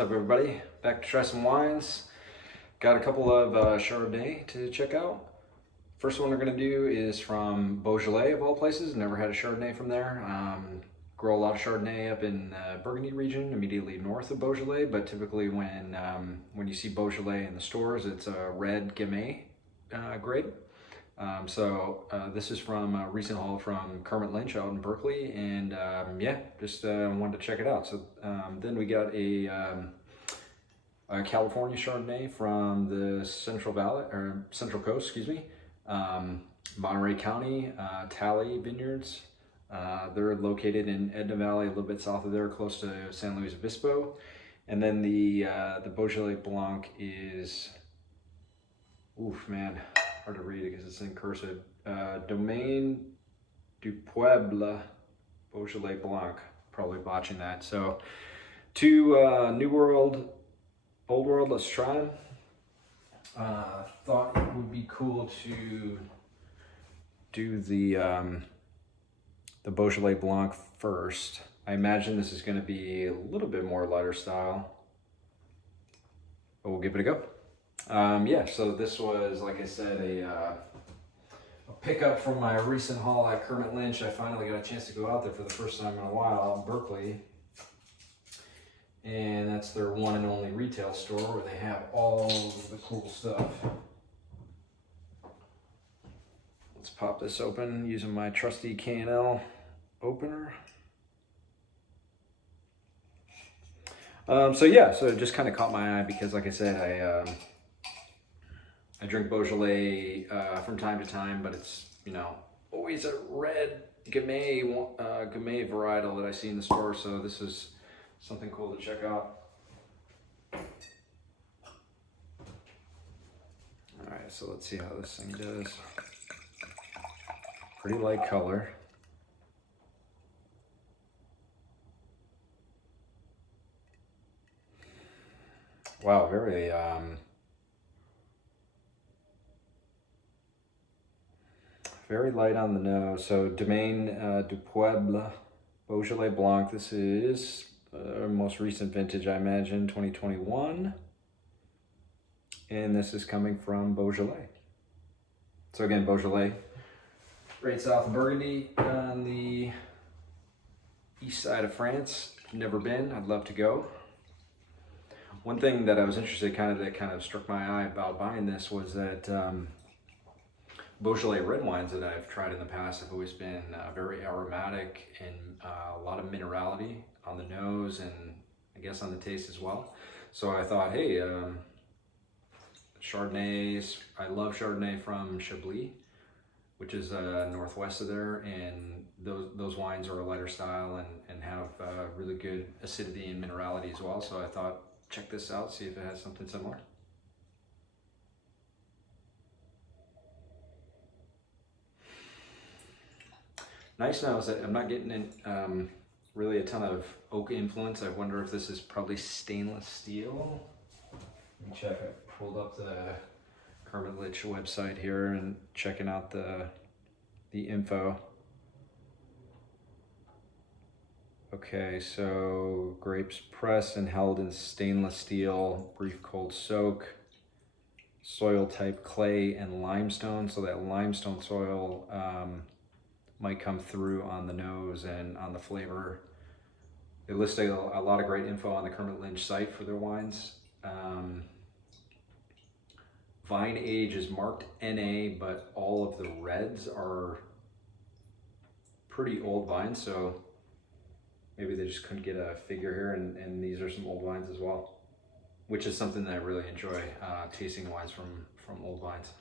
What's up, everybody? Back to try some wines. Got a couple of Chardonnay to check out. First one we're going to do is from Beaujolais, of all places. Never had a Chardonnay from there. Grow a lot of Chardonnay up in the Burgundy region, immediately north of Beaujolais. But typically, when you see Beaujolais in the stores, it's a red Gamay grade. This is from a recent haul from Kermit Lynch out in Berkeley, and yeah, just wanted to check it out. So then we got a California Chardonnay from the Central Coast, excuse me, Monterey County, Talley Vineyards. They're located in Edna Valley, a little bit south of there, close to San Luis Obispo. And then the Beaujolais Blanc is, oof, man. Hard to read because it's in cursive. Domaine Dupeuble Beaujolais Blanc. Probably botching that. So, two New World, Old World. Let's try them. Thought it would be cool to do the Beaujolais Blanc first. I imagine this is going to be a little bit more lighter style, but we'll give it a go. Yeah, so this was, like I said, a pickup from my recent haul at Kermit Lynch. I finally got a chance to go out there for the first time in a while out in Berkeley. And that's their one and only retail store where they have all of the cool stuff. Let's pop this open using my trusty K&L opener. So it just kind of caught my eye because, like I said, I drink Beaujolais from time to time, but it's, always a red Gamay varietal that I see in the store. So this is something cool to check out. All right, so let's see how this thing does. Pretty light color. Wow, very light on the nose. So Domaine Dupeuble Beaujolais Blanc. This is most recent vintage, I imagine, 2021. And this is coming from Beaujolais. So again, Beaujolais, right south of Burgundy on the east side of France. Never been, I'd love to go. One thing that I was interested that kind of struck my eye about buying this was that Beaujolais red wines that I've tried in the past have always been very aromatic and a lot of minerality on the nose and I guess on the taste as well. So I thought, hey, Chardonnays, I love Chardonnay from Chablis, which is northwest of there, and those wines are a lighter style and have really good acidity and minerality as well. So I thought, check this out, see if it has something similar. Nice nose. I'm not getting in really a ton of oak influence. I wonder if this is probably stainless steel. Let me check. I pulled up the Kermit Lynch website here and checking out the info. Okay, so grapes pressed and held in stainless steel, brief cold soak, soil type clay and limestone. So that limestone soil might come through on the nose and on the flavor. They listed a lot of great info on the Kermit Lynch site for their wines. Vine age is marked NA, but all of the reds are pretty old vines, so maybe they just couldn't get a figure here, and these are some old wines as well, which is something that I really enjoy, tasting wines from old vines.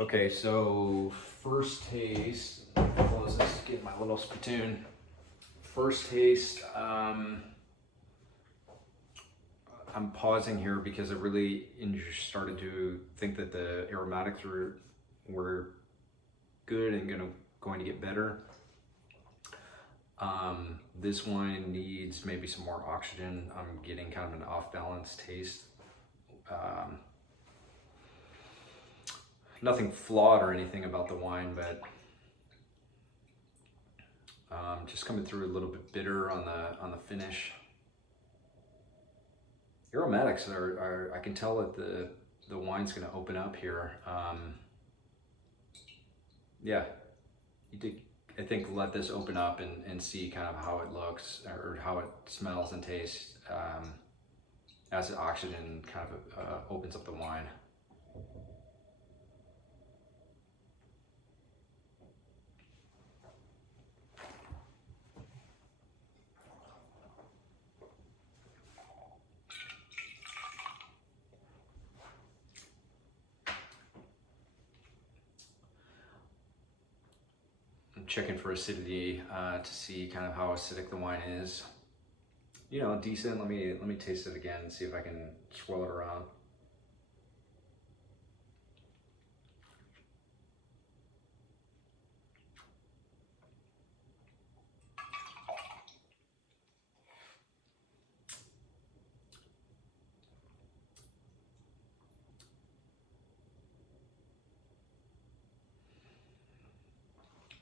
Okay, so first taste, close this, get my little spittoon. First taste, I'm pausing here because I really started to think that the aromatics were good and going to get better. This wine needs maybe some more oxygen. I'm getting kind of an off-balance taste. Nothing flawed or anything about the wine, but just coming through a little bit bitter on the finish. Aromatics are I can tell that the wine's going to open up here. Yeah, you did. I think let this open up and see kind of how it looks or how it smells and tastes as the oxygen kind of opens up the wine. I'm checking for acidity to see kind of how acidic the wine is. You know, decent. Let me taste it again and see if I can swirl it around.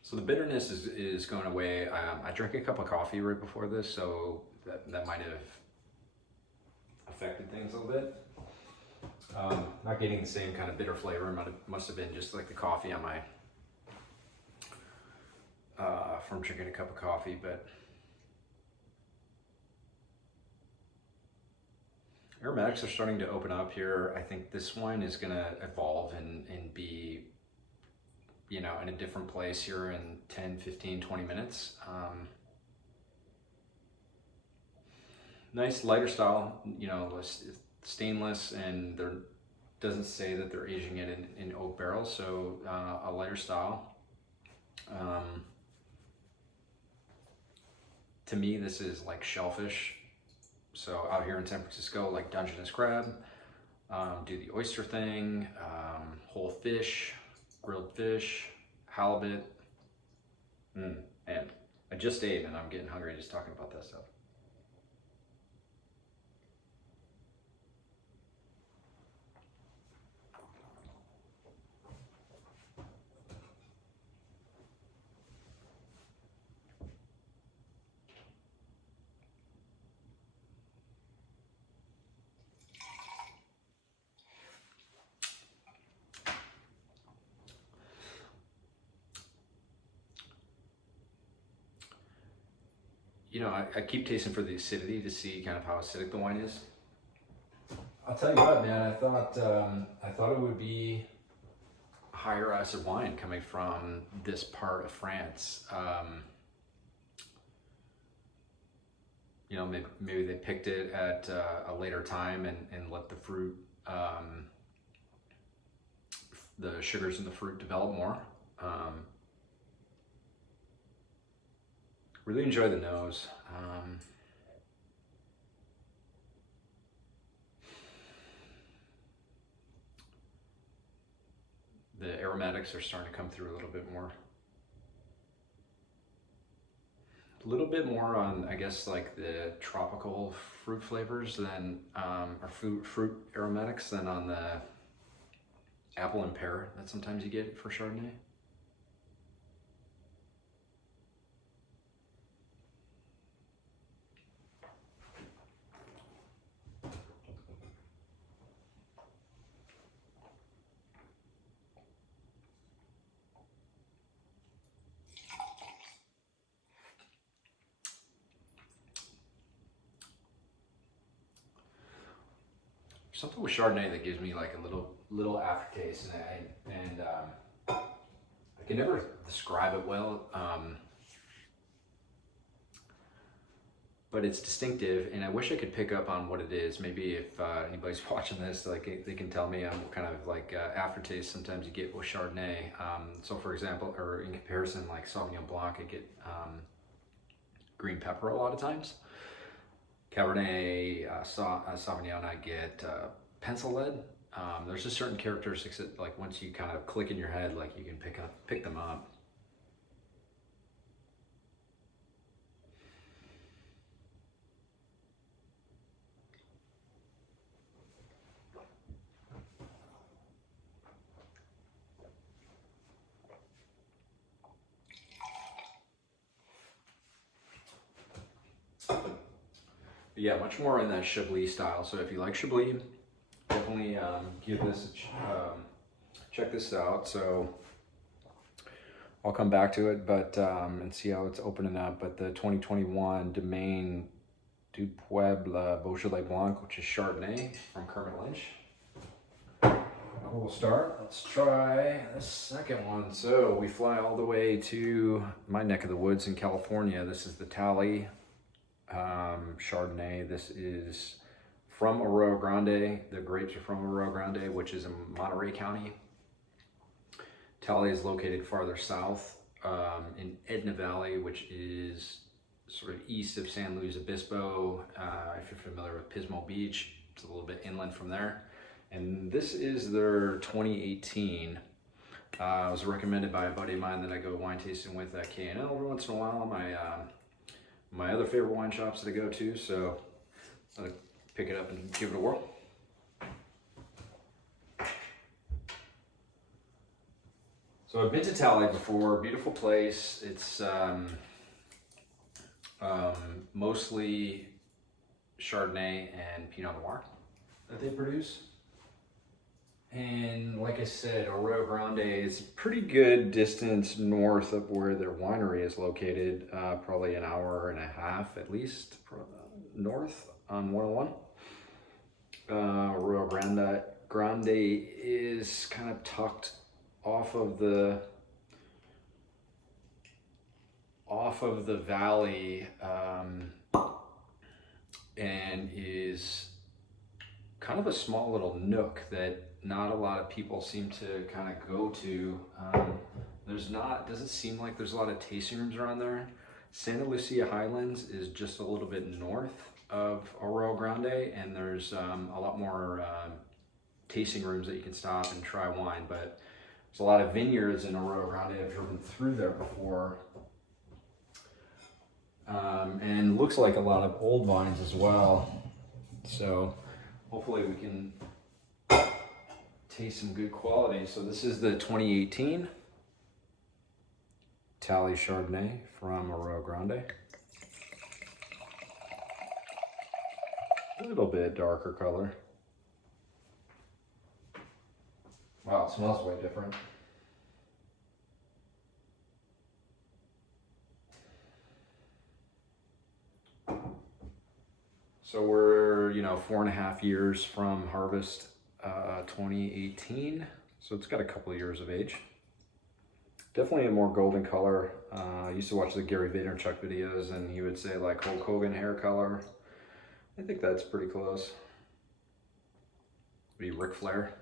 So the bitterness is going away. I drank a cup of coffee right before this, so that might have affected things a little bit. Not getting the same kind of bitter flavor. Must have been just like the coffee on my from drinking a cup of coffee. But aromatics are starting to open up here. I think this wine is going to evolve and be, you know, in a different place here in 10, 15, 20 minutes. Nice lighter style, you know, stainless, and there doesn't say that they're aging it in oak barrels, so a lighter style. To me, this is like shellfish. So out here in San Francisco, like Dungeness crab, do the oyster thing, whole fish, grilled fish, halibut. And I just ate and I'm getting hungry just talking about that stuff. You know, I keep tasting for the acidity to see kind of how acidic the wine is. I'll tell you what, man, I thought it would be a higher acid wine coming from this part of France. You know, maybe they picked it at a later time and let the fruit, the sugars in the fruit develop more. Really enjoy the nose. The aromatics are starting to come through a little bit more. A little bit more on, I guess, like the tropical fruit flavors than, or fruit aromatics than on the apple and pear that sometimes you get for Chardonnay. Something with Chardonnay that gives me like a little aftertaste, and I can never describe it well. but it's distinctive, and I wish I could pick up on what it is. Maybe if anybody's watching this, like they can tell me what kind of like aftertaste sometimes you get with Chardonnay. So for example, or in comparison, like Sauvignon Blanc, I get green pepper a lot of times. Cabernet Sauvignon, I get pencil lead. There's just certain characteristics that, like, once you kind of click in your head, like you can pick them up. But yeah, much more in that Chablis style. So if you like Chablis, definitely give this check this out. So I'll come back to it, but and see how it's opening up. But the 2021 Domaine Dupeuble Beaujolais Blanc, which is Chardonnay from Kermit Lynch. We'll start. Let's try the second one. So we fly all the way to my neck of the woods in California. This is the Talley Chardonnay. This is from Arroyo Grande. The grapes are from Arroyo Grande, which is in Monterey County. Talley is located farther south in Edna Valley, which is sort of east of San Luis Obispo. If you're familiar with Pismo Beach, it's a little bit inland from there. And this is their 2018. It was recommended by a buddy of mine that I go wine tasting with at K&L every once in a while. My other favorite wine shops that I go to, so I'll pick it up and give it a whirl. So I've been to Talley before. Beautiful place. It's mostly Chardonnay and Pinot Noir that they produce. And like I said, Arroyo Grande is a pretty good distance north of where their winery is located, probably an hour and a half at least north on 101. Arroyo Grande is kind of tucked off of the valley, and is kind of a small little nook that not a lot of people seem to kind of go to. Doesn't seem like there's a lot of tasting rooms around there. Santa Lucia Highlands is just a little bit north of Arroyo Grande, and there's a lot more tasting rooms that you can stop and try wine, but there's a lot of vineyards in Arroyo Grande. I've driven through there before. And looks like a lot of old vines as well. So hopefully we can taste some good quality. So this is the 2018 Talley Chardonnay from Arroyo Grande. A little bit darker color. Wow, it smells way different. So we're, 4.5 years from harvest, 2018. So it's got a couple of years of age. Definitely a more golden color. I used to watch the Gary Vaynerchuk videos, and he would say like Hulk Hogan hair color. I think that's pretty close. Be Ric Flair.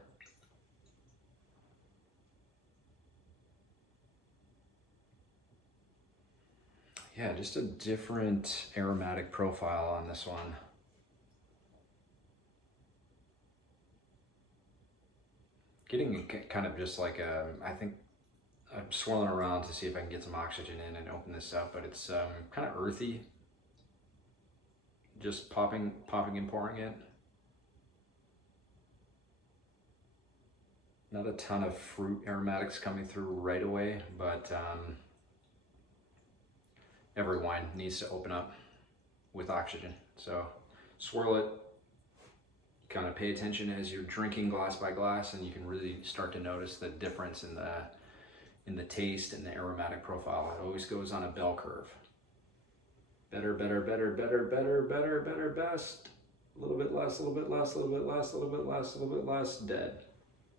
Yeah, just a different aromatic profile on this one. Getting kind of just like I think I'm swirling around to see if I can get some oxygen in and open this up, but it's kind of earthy. Just popping and pouring it. Not a ton of fruit aromatics coming through right away, but every wine needs to open up with oxygen. So swirl it, kind of pay attention as you're drinking glass by glass, and you can really start to notice the difference in the taste and the aromatic profile. It always goes on a bell curve. Better, better, better, better, better, better, better, best. A little bit less, a little bit less, a little bit less, a little bit less, a little bit less, dead.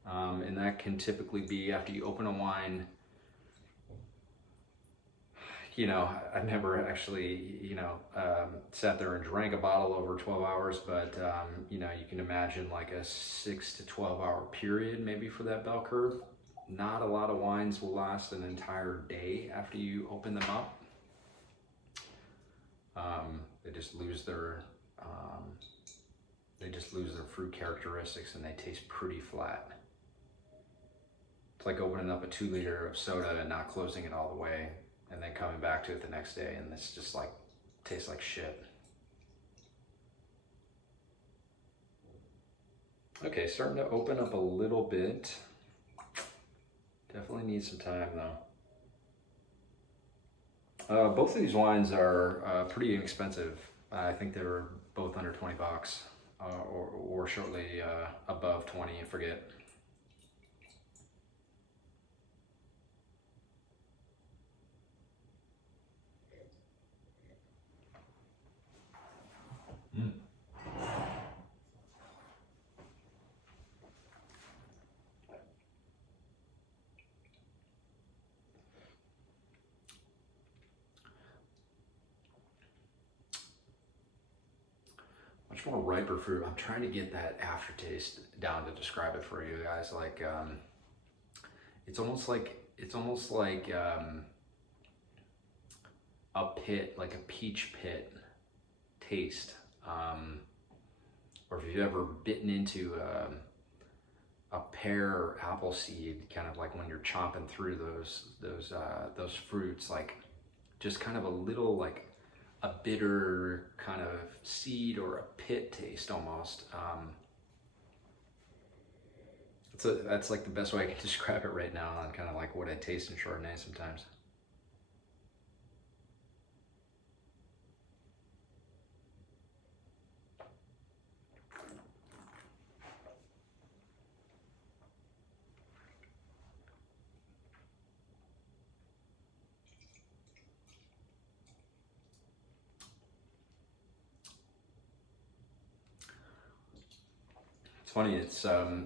And that can typically be after you open a wine. you know, I never actually, you know, sat there and drank a bottle over 12 hours, but, you know, you can imagine like a 6 to 12 hour period maybe for that bell curve. Not a lot of wines will last an entire day after you open them up. They just lose their fruit characteristics and they taste pretty flat. It's like opening up a 2 liter of soda and not closing it all the way and then coming back to it the next day and it's just like, tastes like shit. Okay, starting to open up a little bit. Definitely need some time though. Both of these wines are pretty inexpensive. I think they were both under 20 bucks or shortly above 20, I forget. Much more riper fruit. I'm trying to get that aftertaste down to describe it for you guys. Like, it's almost like a pit, like a peach pit taste. Or if you've ever bitten into a pear or apple seed, kind of like when you're chomping through those fruits, like just kind of a little like a bitter kind of seed or a pit taste almost. That's like the best way I can describe it right now on kind of like what I taste in Chardonnay sometimes. It's funny, it's,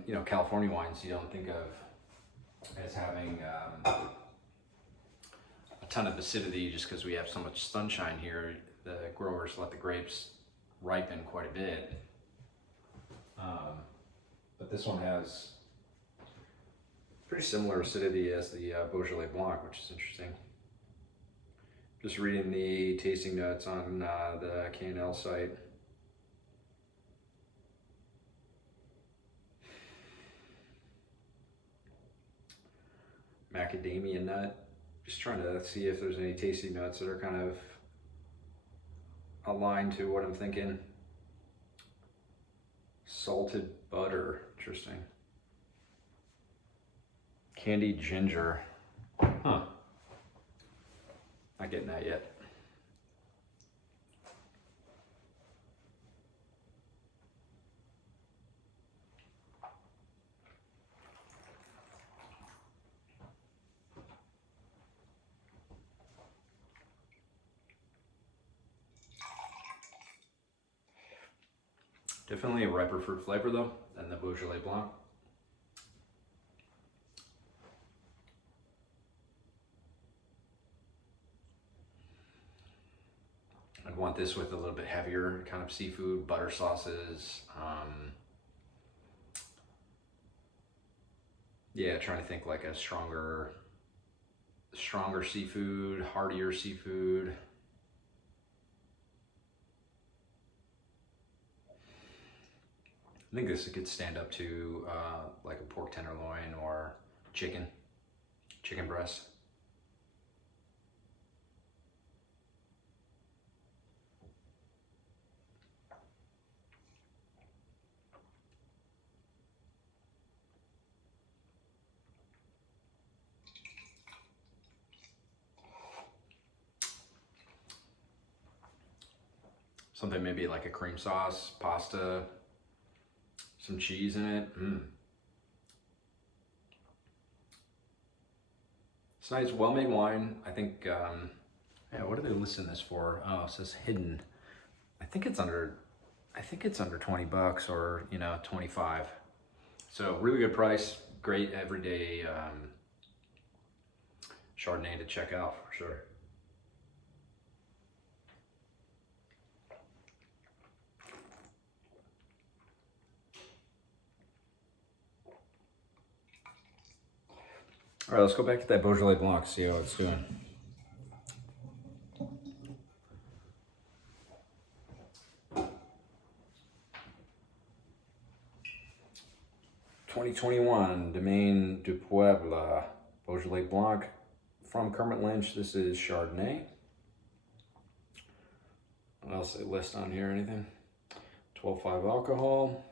you know, California wines you don't think of as having a ton of acidity just because we have so much sunshine here. The growers let the grapes ripen quite a bit. But this one has pretty similar acidity as the Beaujolais Blanc, which is interesting. Just reading the tasting notes on the K&L site. Macadamia nut. Just trying to see if there's any tasting notes that are kind of aligned to what I'm thinking. Salted butter, interesting. Candied ginger, huh. Not getting that yet. Definitely a riper fruit flavor though than the Beaujolais Blanc. I'd want this with a little bit heavier kind of seafood, butter sauces. Yeah, trying to think like a stronger seafood, heartier seafood. I think this could stand up to like a pork tenderloin or chicken breast. Something maybe like a cream sauce, pasta, some cheese in it. It's nice, well-made wine. I think, yeah, what are they listing this for? Oh, it says hidden. I think it's under 20 bucks or, you know, 25. So really good price, great everyday Chardonnay to check out for sure. All right, let's go back to that Beaujolais Blanc, see how it's doing. (2021) Domaine Dupeuble Beaujolais Blanc from Kermit Lynch. This is Chardonnay. What else they list on here? Anything? 12.5 alcohol.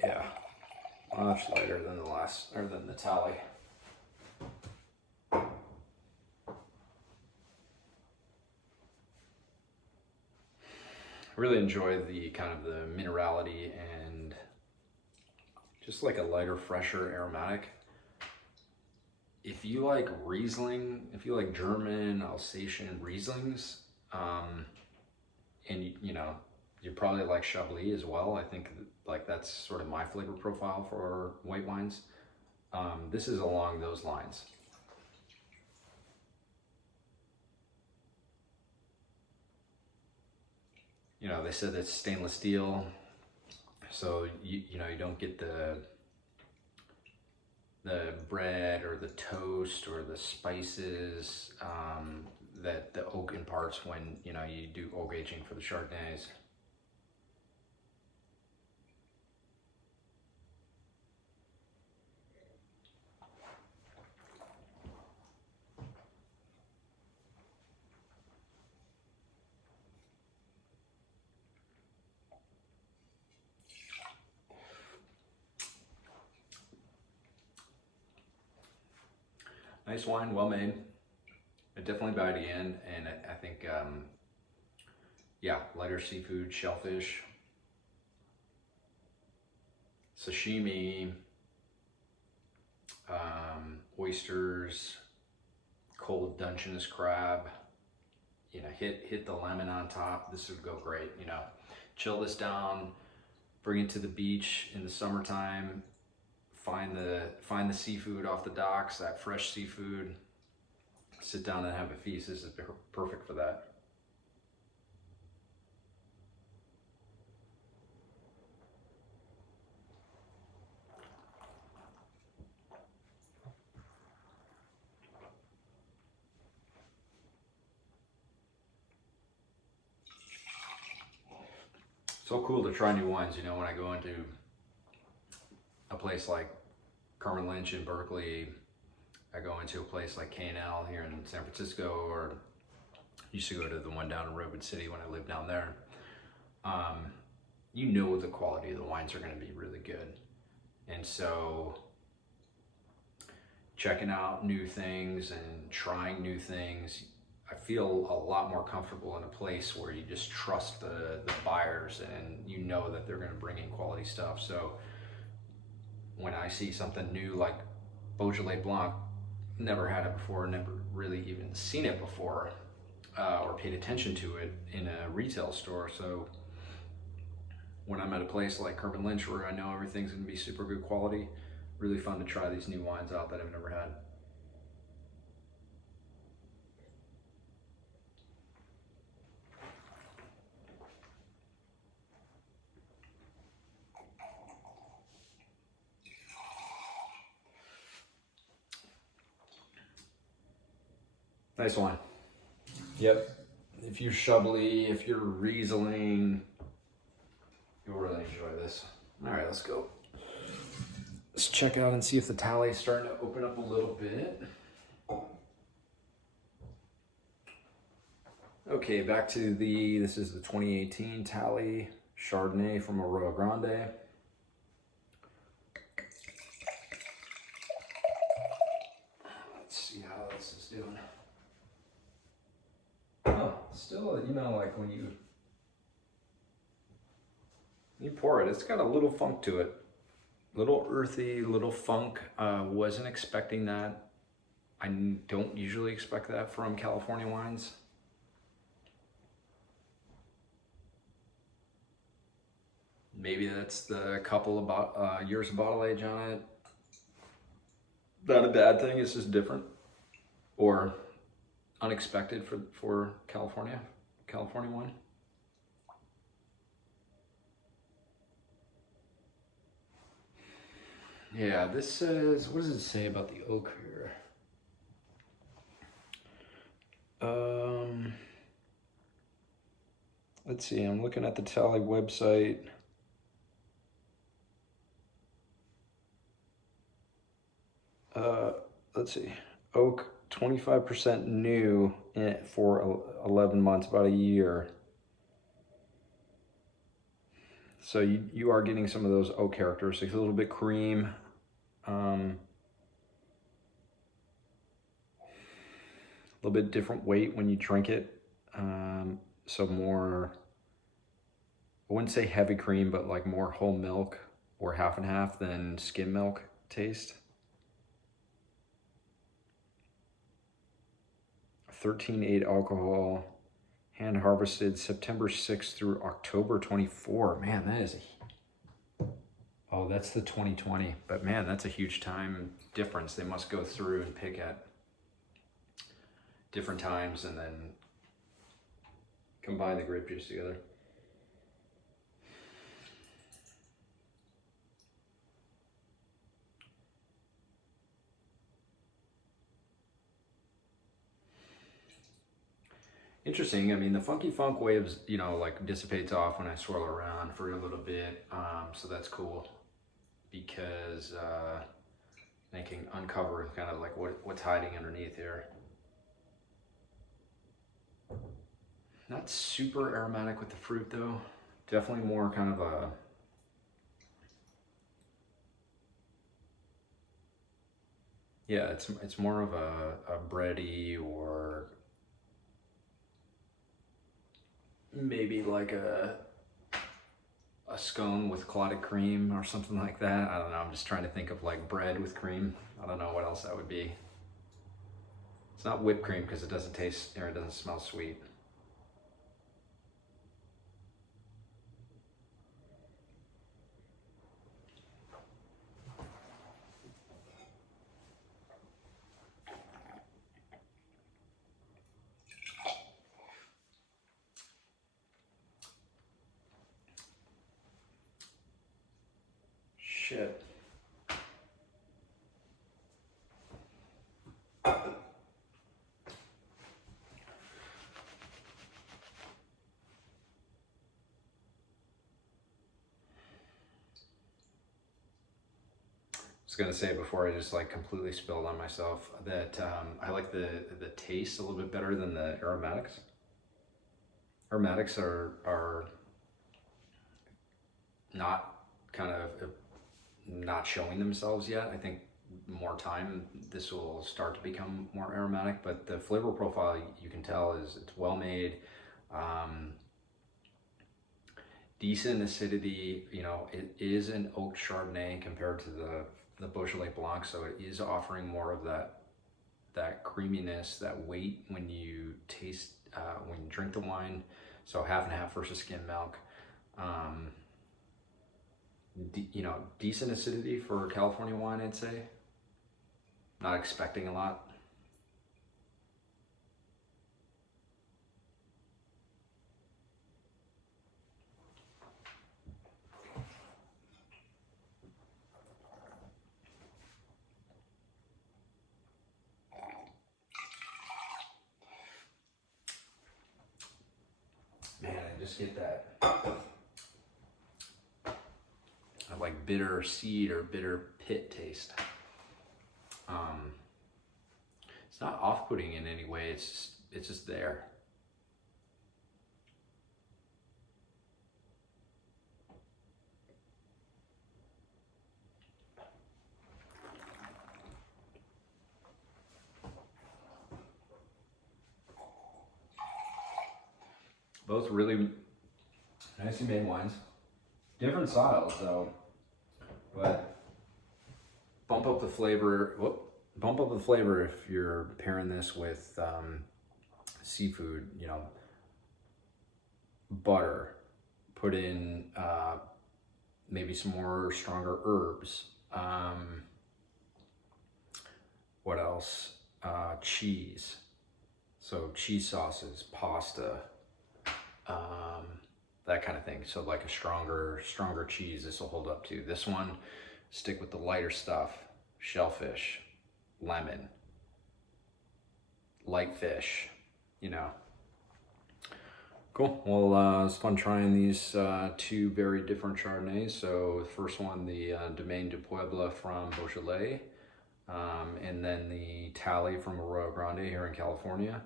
Yeah, much lighter than the last, or than the Talley. I really enjoy the kind of the minerality and just like a lighter, fresher aromatic. If you like Riesling, if you like German, Alsatian Rieslings, and you know, you probably like Chablis as well. I think like that's sort of my flavor profile for white wines. This is along those lines. You know, they said it's stainless steel, so you know, you don't get the bread or the toast or the spices that the oak imparts when, you know, you do oak aging for the Chardonnays. Nice wine, well made. I definitely buy it again, and I think, yeah, lighter seafood, shellfish, sashimi, oysters, cold Dungeness crab. You know, hit the lemon on top. This would go great. You know, chill this down, bring it to the beach in the summertime. Find the seafood off the docks, that fresh seafood. Sit down and have a feast. This is perfect for that. So cool to try new wines. You know, when I go into a place like Kermit Lynch in Berkeley, I go into a place like K&L here in San Francisco, or used to go to the one down in Redwood City when I lived down there. You know, the quality of the wines are going to be really good. And so checking out new things and trying new things, I feel a lot more comfortable in a place where you just trust the buyers and you know that they're going to bring in quality stuff. So when I see something new like Beaujolais Blanc, never had it before, never really even seen it before, or paid attention to it in a retail store. So when I'm at a place like Kermit Lynch where I know everything's going to be super good quality, really fun to try these new wines out that I've never had. Nice wine. Yep. If you're Chablis, if you're Riesling, you'll really enjoy this. All right, let's go. Let's check out and see if the Talley is starting to open up a little bit. Okay, back to this is the 2018 Talley Chardonnay from Arroyo Grande. Let's see how this is doing. Oh, still, you know, like when you pour it, it's got a little funk to it. Little earthy, little funk. Wasn't expecting that. I don't usually expect that from California wines. Maybe that's the couple of years of bottle age on it. Not a bad thing, it's just different. Or unexpected for California wine. Yeah, this says, what does it say about the oak here? Let's see, I'm looking at the Talley website. Let's see, oak 25% new for 11 months, about a year. So you are getting some of those oak characteristics, a little bit cream. A little bit different weight when you drink it. So more, I wouldn't say heavy cream, but like more whole milk or half and half than skim milk taste. 13.8 alcohol, hand harvested September 6th through October 24. Man, that is oh, that's the 2020. But man, that's a huge time difference. They must go through and pick at different times and then combine the grape juice together. Interesting. I mean, the funky funk waves, you know, like dissipates off when I swirl around for a little bit. So that's cool because I can uncover kind of like what's hiding underneath here. Not super aromatic with the fruit though. Definitely more kind of a, yeah, it's more of a bready or maybe like a scone with clotted cream or something like that. I don't know, I'm just trying to think of like bread with cream. I don't know what else that would be. It's not whipped cream because it doesn't taste, or it doesn't smell sweet. Shit. I was gonna say before I just like completely spilled on myself that I like the taste a little bit better than the aromatics. Aromatics are not kind of not showing themselves yet. I think more time this will start to become more aromatic, but the flavor profile you can tell is it's well made. Decent acidity, you know, it is an oak Chardonnay compared to the Beaujolais Blanc, so it is offering more of that creaminess, that weight when you taste, when you drink the wine. So half and half versus skim milk. You know, decent acidity for California wine, I'd say. Not expecting a lot. Man, I just get that like bitter seed or bitter pit taste. It's not off-putting in any way. It's just there. Both really nicely made wines. Different styles though, but bump up the flavor. Bump up the flavor if you're pairing this with seafood. You know, butter. Put in maybe some more stronger herbs. What else? Cheese. So cheese sauces, pasta. That kind of thing. So like a stronger cheese, this will hold up to. This one, stick with the lighter stuff, shellfish, lemon, light fish, you know. Cool. Well, it's fun trying these two very different Chardonnays. So the first one, the Domaine Dupeuble from Beaujolais, and then the Talley from Arroyo Grande here in California.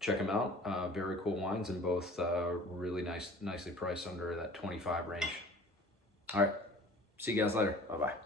Check them out. Very cool wines, and both really nicely priced under that 25 range. All right. See you guys later. Bye-bye.